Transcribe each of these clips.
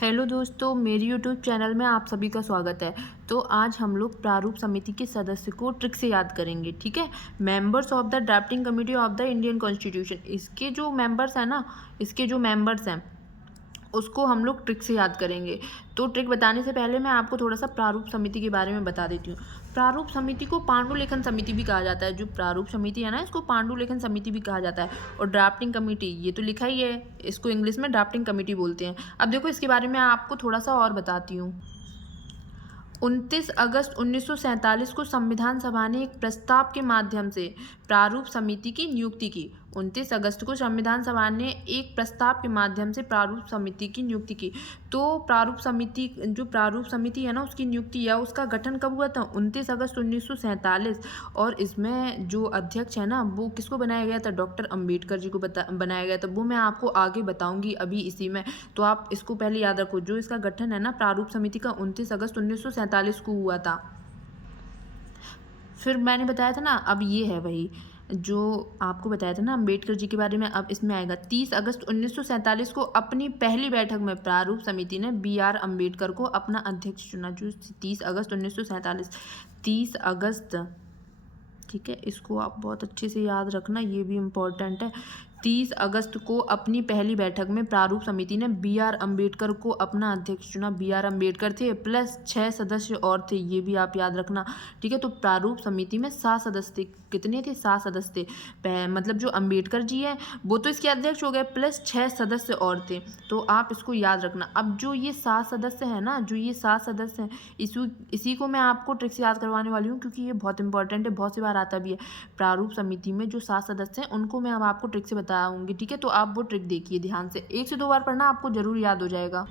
Hello दोस्तों, मेरी YouTube channel में आप सभी का स्वागत है। तो आज हम लोग प्रारूप समिति के सदस्य को ट्रिक से याद करेंगे, ठीक है। Members of the drafting committee of the Indian constitution, इसके जो मेंबर्स हैं ना, इसके जो मेंबर्स हैं उसको हम लोग ट्रिक से याद करेंगे। तो ट्रिक बताने से पहले मैं आपको थोड़ा सा प्रारूप समिति के बारे में बता देती हूँ। प्रारूप समिति को पांडुलेखन समिति भी कहा जाता है। जो प्रारूप समिति है ना, इसको पांडुलेखन समिति भी कहा जाता है। और ड्राफ्टिंग कमेटी, ये तो लिखा ही है, इसको इंग्लिश में ड्राफ्टिंग कमेटी बोलते हैं। अब देखो, इसके बारे में आपको थोड़ा सा और बताती हूँ। 29 अगस्त 1947 को संविधान सभा ने एक प्रस्ताव के माध्यम से प्रारूप समिति की नियुक्ति की। 29 अगस्त को संविधान सभा ने एक प्रस्ताव के माध्यम से प्रारूप समिति की नियुक्ति की। तो प्रारूप समिति है ना, उसकी नियुक्ति या उसका गठन कब हुआ था? 29 अगस्त 1947। और इसमें जो अध्यक्ष है ना, वो किसको बनाया गया था? डॉक्टर अंबेडकर जी को बनाया गया था। वो मैं आपको आगे बताऊंगी अभी इसी में। तो आप इसको पहले याद रखो, जो इसका गठन है ना प्रारूप समिति का, 29 अगस्त 1947 को हुआ था। फिर मैंने बताया था ना, अब ये है वही जो आपको बताया था ना अंबेडकर जी के बारे में। अब इसमें आएगा 30 अगस्त 1947 को अपनी पहली बैठक में प्रारूप समिति ने BR अम्बेडकर को अपना अध्यक्ष चुना। जो 30 अगस्त 1947, 30 अगस्त, ठीक है, इसको आप बहुत अच्छे से याद रखना, ये भी इम्पोर्टेंट है। 30 अगस्त को अपनी पहली बैठक में प्रारूप समिति ने BR अम्बेडकर को अपना अध्यक्ष चुना। BR अम्बेडकर थे प्लस 6 सदस्य और थे, ये भी आप याद रखना, ठीक है। तो प्रारूप समिति में 7 सदस्य थे। कितने थे? 7 सदस्य थे। मतलब जो अम्बेडकर जी हैं वो तो इसके अध्यक्ष हो गए, प्लस 6 सदस्य और थे। तो आप इसको याद रखना। अब जो ये 7 सदस्य हैं ना, जो ये 7 सदस्य हैं, इसी को मैं आपको ट्रिक से याद करवाने वाली हूँ, क्योंकि ये बहुत इंपॉर्टेंट है, बहुत सी बार आता भी है। प्रारूप समिति में जो 7 सदस्य हैं उनको मैं अब आपको ट्रिक से बताऊंगी, ठीक है। तो आप वो ट्रिक देखिए ध्यान से, 1 से 2 बार पढ़ना, आपको जरूर याद हो जाएगा।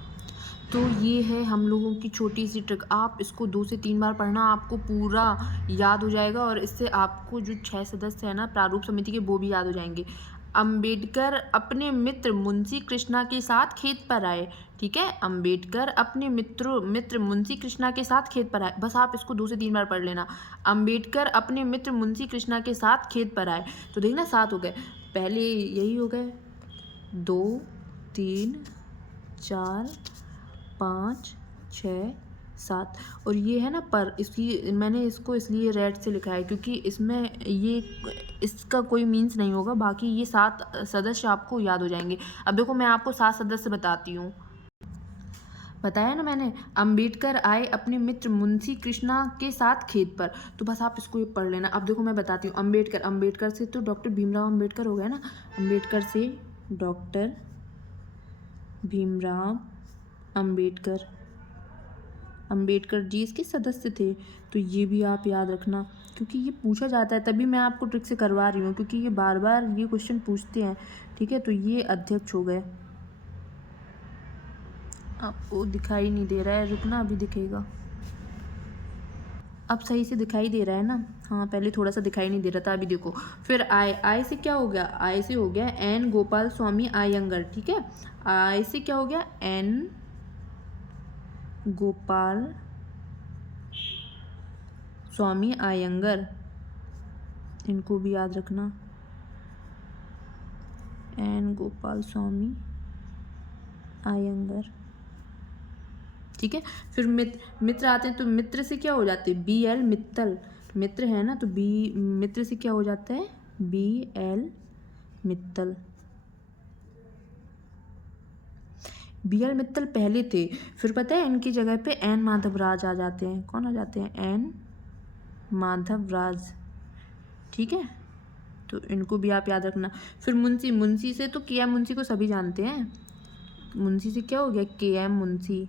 तो ये है हम लोगों की छोटी सी ट्रिक। आप इसको 2 से 3 बार पढ़ना, आपको पूरा याद हो जाएगा। और इससे आपको जो 6 सदस्य हैं ना प्रारूप समिति के, वो भी याद हो जाएंगे। अंबेडकर अपने मित्र मुंशी कृष्णा के साथ खेत पर आए, ठीक है। अंबेडकर अपने मित्र मुंशी कृष्णा के साथ खेत पर आए। बस आप इसको 2 से 3 बार पढ़ लेना। अंबेडकर अपने मित्र मुंशी कृष्णा के साथ खेत पर आए। तो देखना 7 हो गए, पहले यही हो गए, 2 3 4 5 6 7। और ये है ना पर, इसकी मैंने इसको इसलिए रेड से लिखा है क्योंकि इसमें ये इसका कोई मीन्स नहीं होगा। बाकी ये 7 सदस्य आपको याद हो जाएंगे। अब देखो, मैं आपको 7 सदस्य बताती हूँ। बताया ना मैंने, अंबेडकर आए अपने मित्र मुंशी कृष्णा के साथ खेत पर। तो बस आप इसको ये पढ़ लेना। अब देखो मैं बताती हूँ। अंबेडकर से तो डॉक्टर भीमराव अंबेडकर हो गया ना। अंबेडकर से डॉक्टर भीमराव अंबेडकर, अंबेडकर जी इसके सदस्य थे। तो ये भी आप याद रखना, क्योंकि ये पूछा जाता है, तभी मैं आपको ट्रिक से करवा रही हूँ, क्योंकि ये बार बार ये क्वेश्चन पूछते हैं, ठीक है। तो ये अध्यक्ष हो गए। आपको दिखाई नहीं दे रहा है, रुकना, अभी दिखेगा। अब सही से दिखाई दे रहा है ना? हाँ, पहले थोड़ा सा दिखाई नहीं दे रहा था, अभी देखो। फिर आई से क्या हो गया? आई से हो गया एन गोपाल स्वामी आयंगर, ठीक है। आई से क्या हो गया? एन गोपाल स्वामी आयंगर, इनको भी याद रखना, एन गोपाल स्वामी आयंगर, ठीक है। फिर मित्र आते हैं, तो मित्र से क्या हो जाते हैं? BL मित्तल, मित्र है ना, तो मित्र से क्या हो जाता है? BL मित्तल। BL मित्तल पहले थे, फिर पता है इनकी जगह पे एन माधवराज आ जाते हैं। कौन आ जाते हैं? एन माधवराज, ठीक है। तो इनको भी आप याद रखना। फिर मुंशी से तो KM मुंशी को सभी जानते हैं। मुंशी से क्या हो गया? KM मुंशी।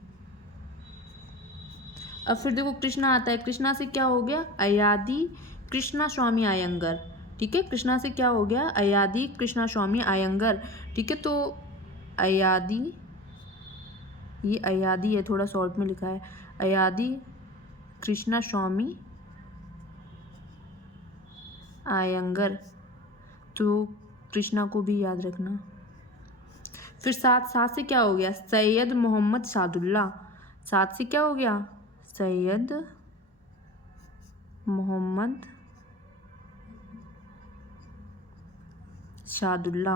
अब फिर देखो कृष्णा आता है, कृष्णा से क्या हो गया? अयादी कृष्णा स्वामी आयंगर, ठीक है। कृष्णा से क्या हो गया? अयादी कृष्णा स्वामी आयंगर, ठीक है। तो अयादी, ये अयादी है, थोड़ा शॉर्ट में लिखा है, अयादी कृष्णा स्वामी आयंगर। तो कृष्णा को भी याद रखना। फिर 7 से क्या हो गया? सैयद मोहम्मद सादुल्ला। 7 से क्या हो गया? सैयद मोहम्मद शादुल्ला।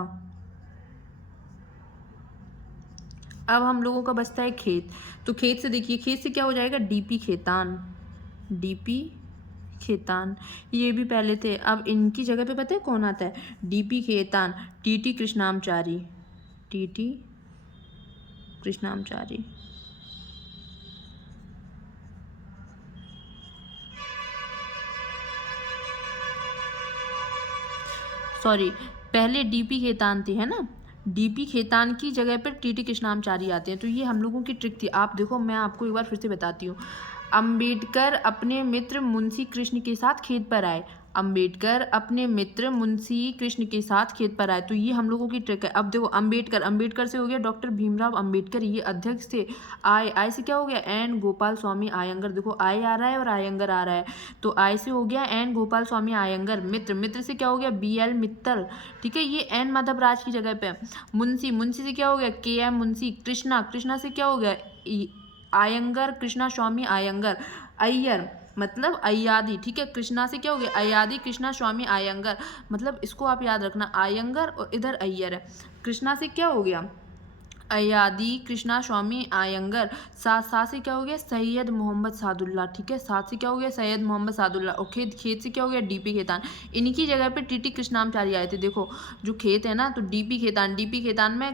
अब हम लोगों का बचता है खेत। तो खेत से देखिए, खेत से क्या हो जाएगा, डीपी खेतान, डीपी खेतान, ये भी पहले थे। अब इनकी जगह पे पता है कौन आता है, DP Khetan, TT Krishnamachari, TT Krishnamachari. Sorry, पहले डीपी खेतान थे, है ना, डीपी खेतान की जगह पर टीटी कृष्णामचारी आते हैं। तो ये हम लोगों की ट्रिक थी। आप देखो, मैं आपको एक बार फिर से बताती हूँ। अंबेडकर अपने मित्र मुंशी कृष्ण के साथ खेत पर आए, अंबेडकर अपने मित्र मुंशी कृष्ण के साथ खेत पर आए। तो ये हम लोगों की ट्रिक है। अब देखो, अंबेडकर, अंबेडकर से हो गया डॉक्टर भीमराव अंबेडकर, ये अध्यक्ष थे। आय, आय से क्या हो गया, एन गोपाल स्वामी आयंगर। देखो, आय आ रहा है और आयंगर आ रहा है, तो आय से हो गया एन गोपाल स्वामी आयंगर। मित्र, मित्र से क्या हो गया, बी एल मित्तल, ठीक है, ये एन माधवराज की जगह पे। मुंशी, मुंशी से क्या हो गया, के एम मुंशी। कृष्णा, कृष्णा से क्या हो गया, आयंगर कृष्णा स्वामी आयंगर। अय्यर मतलब अय्यादी, ठीक है, कृष्णा से क्या हो गया, अय्यादी कृष्णा स्वामी आयंगर। मतलब इसको आप याद रखना, आयंगर और इधर अय्यर है। कृष्णा से क्या हो गया, अय्यादी कृष्णा स्वामी आयंगर। साथ, साथ से क्या हो गया, सैयद मोहम्मद सादुल्ला, ठीक है, साथ से क्या हो गया, सैयद मोहम्मद सादुल्ला। और खेत, खेत से क्या हो गया, डीपी खेतान। इनकी जगह पे टीटी कृष्णामचारी आए थे। देखो, जो खेत है ना, तो डीपी खेतान, डीपी खेतान में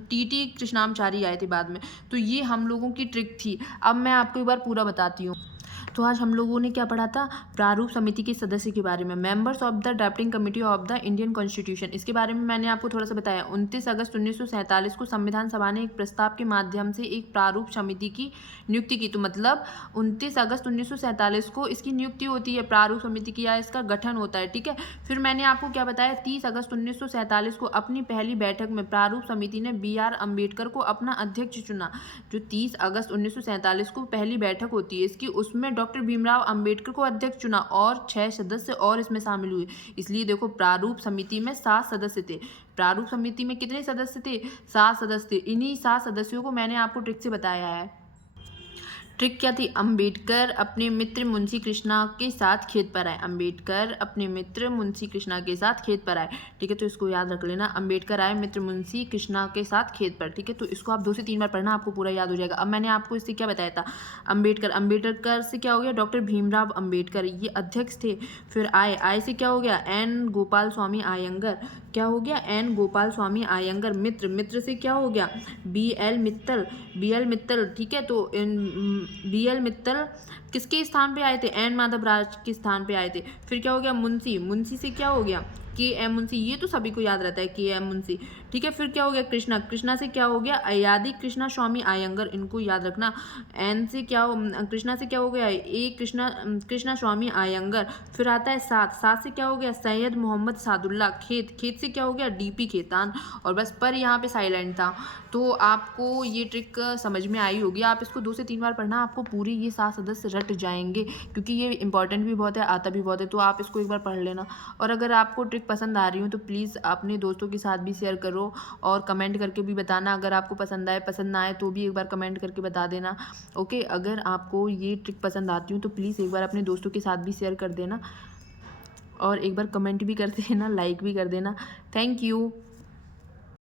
टीटी कृष्णामचारी आए थे बाद में। तो ये हम लोगों की ट्रिक थी। अब मैं आपको एक बार पूरा बताती हूँ। तो आज हम लोगों ने क्या पढ़ा था, प्रारूप समिति के सदस्य के बारे में, members of the drafting committee of the Indian constitution. इसके बारे में मैंने आपको थोड़ा सा बताया। 29 अगस्त 1947 को संविधान सभा ने एक प्रस्ताव के माध्यम से एक प्रारूप समिति की नियुक्ति की। तो मतलब 29 अगस्त 1947 को इसकी नियुक्ति होती है, प्रारूप समिति की, या इसका गठन होता है, ठीक है। फिर मैंने आपको क्या बताया, 30 अगस्त 1947 को अपनी पहली बैठक में प्रारूप समिति ने BR अम्बेडकर को अपना अध्यक्ष चुना। जो 30 अगस्त 1947 को पहली बैठक होती है इसकी, उसमें डॉक्टर भीमराव अंबेडकर को अध्यक्ष चुना और 6 सदस्य और इसमें शामिल हुए। इसलिए देखो, प्रारूप समिति में 7 सदस्य थे। प्रारूप समिति में कितने सदस्य थे, 7 सदस्य थे। इन्हीं 7 सदस्यों को मैंने आपको ट्रिक से बताया है। ट्रिक क्या थी, अंबेडकर अपने मित्र मुंशी कृष्णा के साथ खेत पर आए, अंबेडकर अपने मित्र मुंशी कृष्णा के साथ खेत पर आए, ठीक है। तो इसको याद रख लेना, अंबेडकर आए मित्र मुंशी कृष्णा के साथ खेत पर, ठीक है। तो इसको आप 2 से 3 बार पढ़ना, आपको पूरा याद हो जाएगा। अब मैंने आपको इससे क्या बताया था, अंबेडकर, अंबेडकर से क्या हो गया, डॉक्टर भीमराव अंबेडकर, ये अध्यक्ष थे। फिर आए, आए से क्या हो गया, एन गोपाल स्वामी आयंगर, क्या हो गया, एन गोपाल स्वामी आयंगर। मित्र, मित्र से क्या हो गया, B L Mittal, B L Mittal, ठीक है। तो BL मित्तल किसके स्थान पे आए थे, एन माधवराज के स्थान पे आए थे। फिर क्या हो गया, मुंशी, मुंशी से क्या हो गया, KM मुंशी, ये तो सभी को याद रहता है, KM मुंशी, ठीक है। फिर क्या हो गया, कृष्णा, कृष्णा से क्या हो गया, अय्यादी कृष्णा स्वामी आयंगर, इनको याद रखना। एन से क्या हो, कृष्णा से क्या हो गया, ए कृष्णा, कृष्णा स्वामी आयंगर। फिर आता है साथ, साथ से क्या हो गया, सैयद मोहम्मद सादुल्ला। खेत, खेत से क्या हो गया, DP खेतान। और बस पर यहाँ पे साइलेंट था। तो आपको ये ट्रिक समझ में आई होगी। आप इसको 2 से 3 बार पढ़ना, आपको पूरी ये 7 सदस्य रट जाएंगे, क्योंकि ये इंपॉर्टेंट भी बहुत है, आता भी बहुत है। तो आप इसको एक बार पढ़ लेना। और अगर आपको ट्रिक पसंद आ रही हो तो प्लीज़ अपने दोस्तों के साथ भी शेयर करो और कमेंट करके भी बताना। अगर आपको पसंद आए, पसंद ना आए तो भी एक बार कमेंट करके बता देना, ओके। अगर आपको ये ट्रिक पसंद आती हो तो प्लीज़ एक बार अपने दोस्तों के साथ भी शेयर कर देना और एक बार कमेंट भी कर देना, लाइक भी कर देना। Thank you.